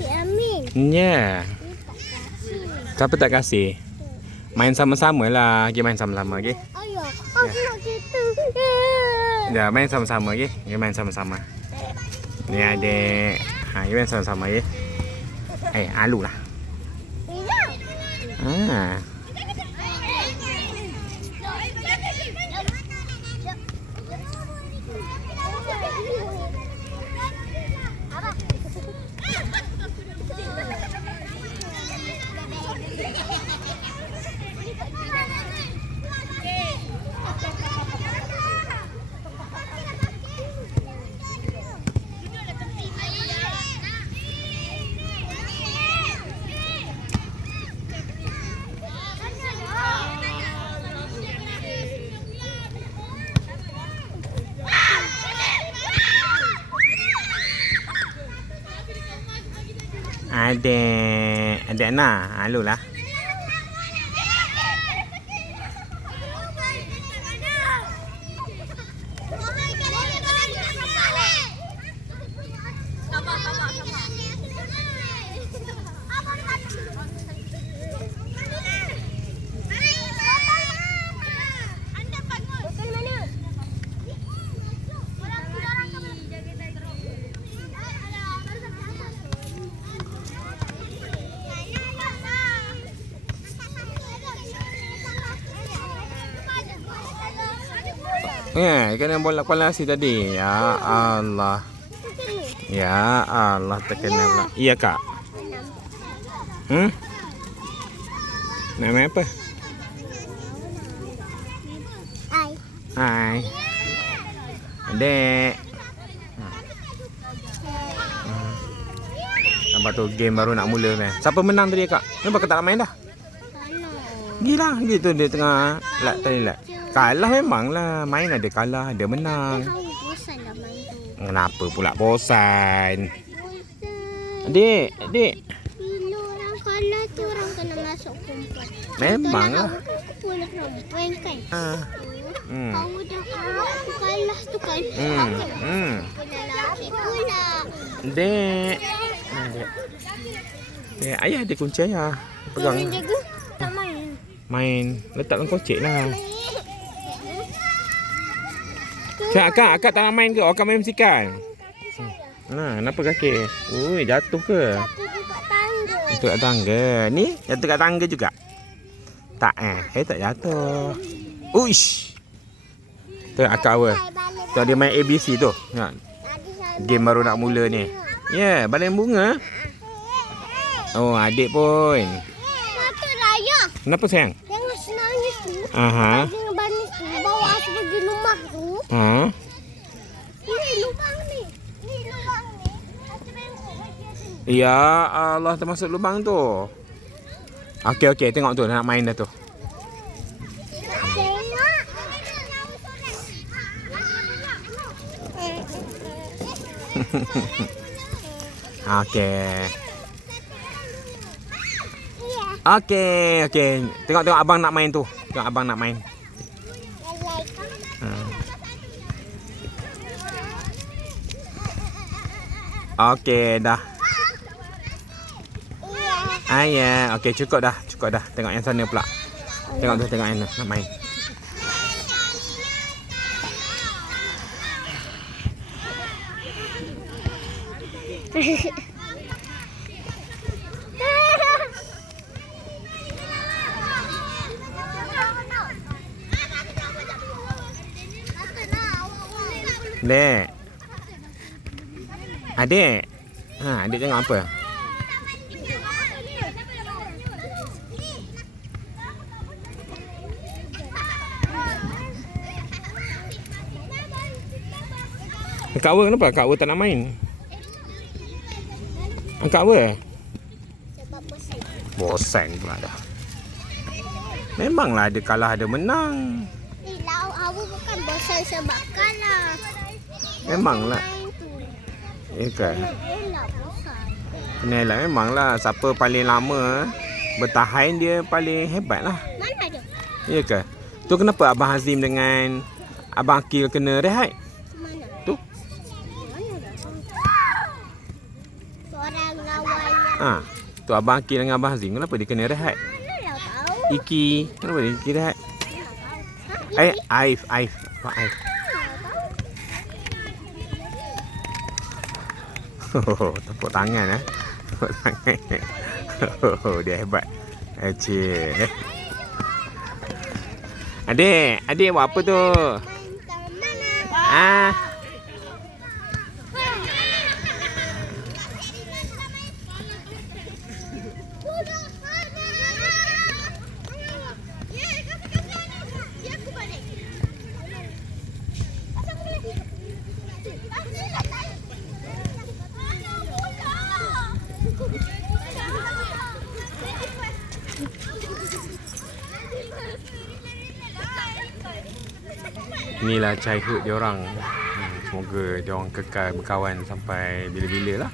Cik Amin. Ya. Siapa tak kasih? Main sama-sama lah. Kita main sama-sama, okey? Ayah, aku nak cerita. Ya, main sama-sama, okey? Kita main sama-sama. Ni adik. Kita main sama-sama, okey? Alu lah. Adik nak. Alu lah. Kena bola kepala si tadi. Ya Allah. Ya Allah, terkena pula. Iya, Kak. Nak main apa? Hai. Adik. Nampak tu game baru nak mula ni. Siapa menang tadi, Kak? Kenapa Kak tak nak main dah? Gila, gitu dia tengah tadi lah. Kalah memang lah. Main ada kalah, ada menang. Bosan dah main tu. Kenapa pula bosan? Adik. Bila orang kalah tu orang kena masuk kumpul. Memang lah. Aku boleh main kan? Kamu dah kalah tu kan? Kena laki pula. Adik. Ayah ada kunci ayah. Pegang. Yang jaga? Tak main. Main. Letak dalam kocek lah. Kak tak nak main ke? Akak main musikan. Kenapa kaki? Ui, jatuh ke? Jatuh dekat tangga. Jatuh kat tangga. Ni, jatuh kat tangga juga? Tak tak jatuh. Uish. Tu akak apa? Tu dia main ABC tu. Game baru nak mula ni. Ya, balai bunga. Oh, adik pun. Kenapa Raya? Kenapa sayang? Jangan senangnya tu. Aha. Jangan banis tu. Bawa aku pergi rumah tu. Ni lubang ni. Ya Allah, termasuk lubang tu. Okey, tengok tu nak main dah tu. Okey. Tengok abang nak main tu. Tengok abang nak main. Okey, dah. Ya. Okey, cukup dah. Tengok yang sana pula. Tengok yang nak main. Dek. Adik. Adik tengok apa? Kak Wa kenapa? Kak Wa tak nak main. Kak Wa? Sebab bosan. Bosan pula dah. Memanglah ada kalah ada menang. Awak bukan bosan sebab kalah. Memanglah. Ya kan? Kenalah memanglah siapa paling lama bertahan dia paling hebat lah. Mana dia? Ya ke? Tu kenapa Abang Hazim dengan Abang Akil kena rehat? Mana? Tu. Mana dah? Seorang lawan Tu Abang Aki dengan Abang Hazim, kenapa dia kena rehat? Mana lah tahu. Iki, kenapa dia Iki rehat? Aif. Apa Aif? Tepuk tangan Tepuk tangan. Dia hebat. Acik. Adik buat apa tu? Main taman. Inilah childhood dia orang. Semoga dia orang kekal berkawan sampai bila-bila lah.